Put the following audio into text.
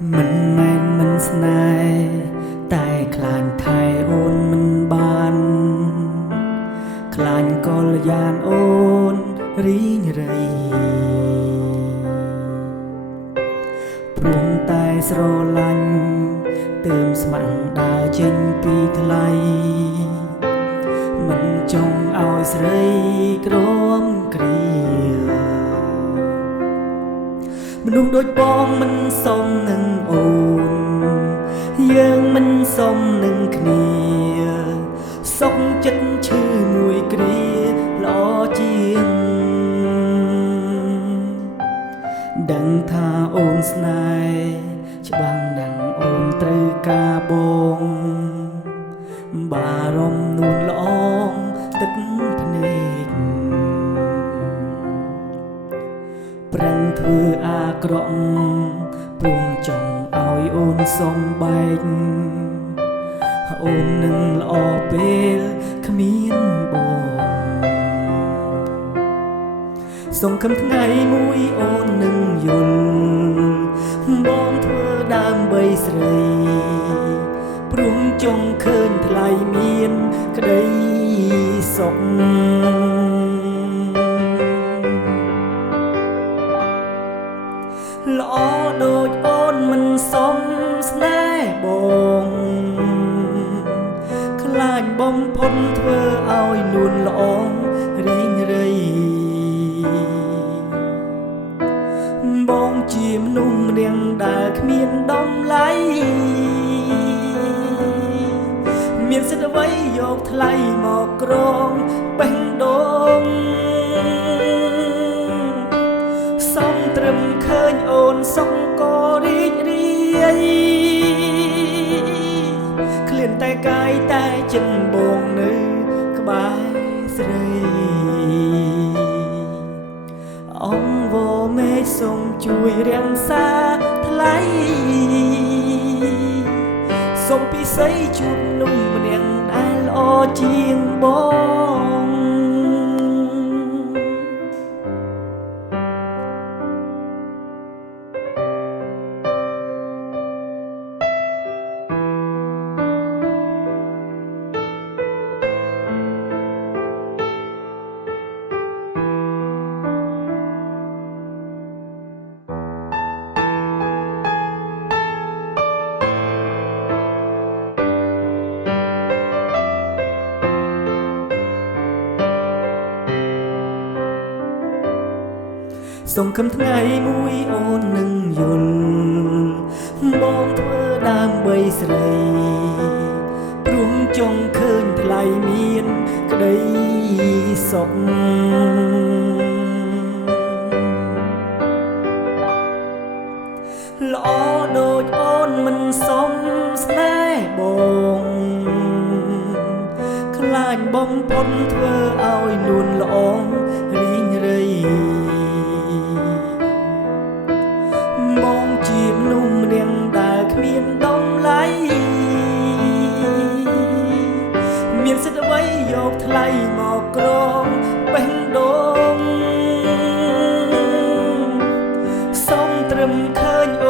មិនមែនមិនស្នេហ៍តែខ្លាញ់ថែអូនមិនបានខ្លាញ់កលយានអូនរីងរៃព្រមតែស្រឡាញ់ទើបស្ម័គ្រដើរចេញពីថ្លៃមិនចង់ឲ្យស្រីក្រំគ្រាមនុស្សដូចបងមិនសមនឹងអូនយើងមិនសមនឹងគ្នាសុខចិត្តឈឺមួយគ្រាល្អជាងដឹងថាអូនស្នេហ៍ច្បាំងណាំងអូនត្រូវការបងបារម្ភនួនល្អងទឹកភ្នែកប្រឹងធ្វើអាក្រក់ព្រមចង់ឲ្យអូនសំបែកអូននឹងល្អពេលគ្មានបងសង្ឃឹមថ្ងៃមួយអូននឹងយល់បងធ្វើដើម្បីស្រីព្រមចង់ឃើញថ្លៃមានក្តីសុខល្អដូចអូនមិនសមស្នេហ៍បងខ្លាចបំផុតធ្វើឲ្យនួនល្អរីងរៃបងជាមនុស្សម្នាក់ដែលគ្មានតម្លៃមានសិទ្ធិអ្វីយកថ្លៃមកក្រងបេះដូងសំត្រឹមឃើញអូនសុខក៏រីករាយឃ្លានតែកាយតែចិត្តបងនៅក្បែរស្រីអង្គវមេសូមជួយរាំងសាថ្លៃសូមពិសីជួបนุ่มម្នាក់ដែលល្អជាងបងសង្ឃឹមថ្ងៃមួយអូននឹងយល់បងធ្វើដើម្បីស្រីព្រមចង់ឃើញថ្លៃមានក្តីសុខល្អដូចអូនមិនសមស្នេហ៍បងខ្លាចបំផុតធ្វើឲ្យនួនល្អរីងរៃបងជាមនុស្សម្នាក់ដែលគ្មានតម្លៃមានសិទ្ធិអ្វីយកថ្លៃមកក្រងបេះដូងសូមត្រឹមឃើញអូ